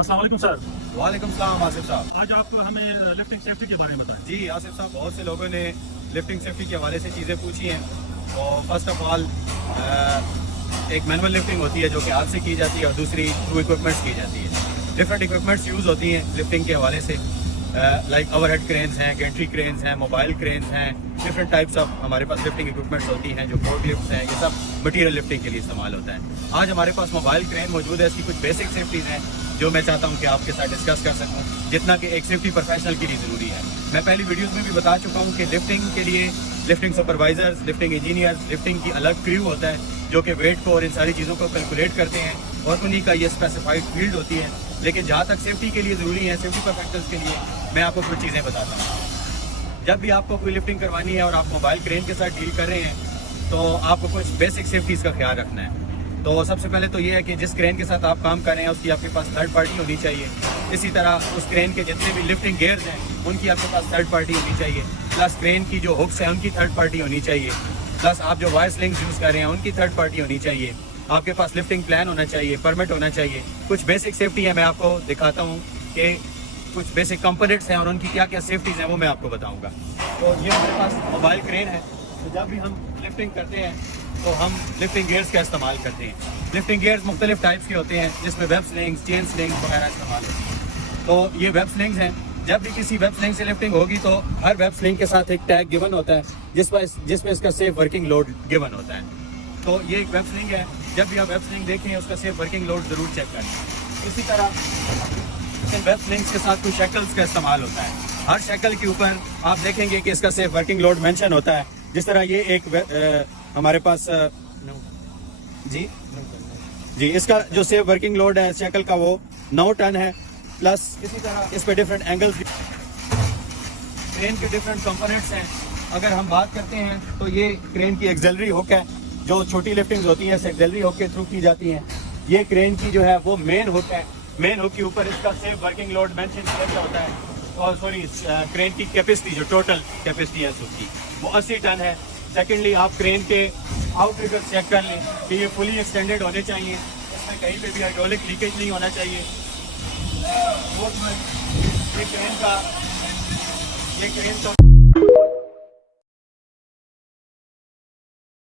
अस्सलाम वालेकुम सर। वालेकुम सलाम आसिफ साहब। आज आप हमें लिफ्टिंग सेफ्टी के बारे में बताएं। जी आसिफ साहब, बहुत से लोगों ने लिफ्टिंग सेफ्टी के हवाले से चीज़ें पूछी हैं। तो फर्स्ट ऑफ ऑल एक मैनुअल लिफ्टिंग होती है जो कि हाथ से की जाती है और दूसरी थ्रू इक्विपमेंट्स की जाती है। डिफरेंट इक्विपमेंट्स यूज़ होती हैं लिफ्टिंग के हवाले से, लाइक ओवरहेड क्रेन्स हैं, गेंट्री क्रेन्स हैं, मोबाइल क्रेन्स हैं। डिफरेंट टाइप्स ऑफ हमारे पास लिफ्टिंग इक्विपमेंट्स होती हैं जो फोर्क लिफ्ट्स हैं। ये सब मटीरियल लिफ्टिंग के लिए इस्तेमाल होता है। आज हमारे पास मोबाइल क्रेन मौजूद है। इसकी कुछ बेसिक सेफ्टीज़ हैं जो मैं चाहता हूँ कि आपके साथ डिस्कस कर सकूँ, जितना कि एक सेफ्टी प्रोफेशनल के लिए ज़रूरी है। मैं पहली वीडियोज़ में भी बता चुका हूँ कि लिफ्टिंग के लिए lifting supervisors, lifting engineers, lifting की अलग क्रू होता है जो कि वेट को और इन सारी चीज़ों को कैलकुलेट करते हैं और उन्हीं का ये स्पेसिफाइड फील्ड होती है। लेकिन जहाँ तक सेफ्टी के लिए ज़रूरी है, सेफ्टी प्रोफेशनल्स के लिए मैं आपको कुछ चीज़ें बताता हूँ। जब भी आपको कोई लिफ्टिंग करवानी है और आप मोबाइल क्रेन के साथ डील कर रहे हैं तो आपको कुछ बेसिक सेफ्टीज़ का ख्याल रखना है। तो सबसे पहले तो ये है कि जिस क्रेन के साथ आप काम कर रहे हैं उसकी आपके पास थर्ड पार्टी होनी चाहिए। इसी तरह उस क्रेन के जितने भी लिफ्टिंग गियर्स हैं उनकी आपके पास थर्ड पार्टी होनी चाहिए। प्लस क्रेन की जो हुक्स हैं उनकी थर्ड पार्टी होनी चाहिए। प्लस आप जो वायर स्लिंग्स यूज़ कर रहे हैं उनकी थर्ड पार्टी होनी चाहिए। आपके पास लिफ्टिंग प्लान होना चाहिए, परमिट होना चाहिए। कुछ बेसिक सेफ्टी है, मैं आपको दिखाता हूँ कि कुछ बेसिक कंपोनेंट्स हैं और उनकी क्या क्या सेफ्टीज़ हैं वो मैं आपको बताऊँगा। तो ये हमारे पास मोबाइल क्रेन है। तो जब भी हम लिफ्टिंग करते हैं तो हम लिफ्टिंग गियर्स का इस्तेमाल करते हैं। लिफ्टिंग गियर्स मुख्तलिफ टाइप्स के होते हैं जिसमें वेब स्लिंग्स, चेन स्लिंग्स वगैरह इस्तेमाल होती हैं। तो ये वेब स्लिंग्स हैं। जब भी किसी वेब स्लिंग से लिफ्टिंग होगी तो हर वेब स्लिंग के साथ एक टैग गिवन होता है जिसमें इसका सेफ वर्किंग लोड गिवन होता है। तो ये एक वेब स्लिंग है। जब भी आप वेब स्लिंग देखें उसका सेफ वर्किंग लोड ज़रूर चेक करें। इसी तरह इन वेब स्लिंग्स के साथ कुछ शैकल्स का इस्तेमाल होता है। हर शैकल के ऊपर आप देखेंगे कि इसका सेफ वर्किंग लोड मेंशन होता है। जिस तरह ये एक हमारे पास जी इसका जो सेफ वर्किंग लोड है शैकल का वो 9 टन है। प्लस इसी तरह इस पे डिफरेंट एंगल्स, क्रेन के डिफरेंट कंपोनेंट्स हैं। अगर हम बात करते हैं तो ये क्रेन की एक्सेलरी हुक है। जो छोटी लिफ्टिंग्स होती हैं एक्सेलरी हुक के थ्रू की जाती हैं। ये क्रेन की जो है वो मेन हुक है। मेन हुक के ऊपर इसका सेफ वर्किंग लोड मेंशन किया गया होता है। और सॉरी, क्रेन की कैपेसिटी, जो टोटल कैपेसिटी है उसकी, वो 80 टन है। सेकेंडली, आप क्रेन के आउटरिगर चेक कर लें कि ये फुली एक्सटेंडेड होने चाहिए। इसमें कहीं पे भी हाइड्रोलिक लीकेज नहीं होना चाहिए। ये क्रेन का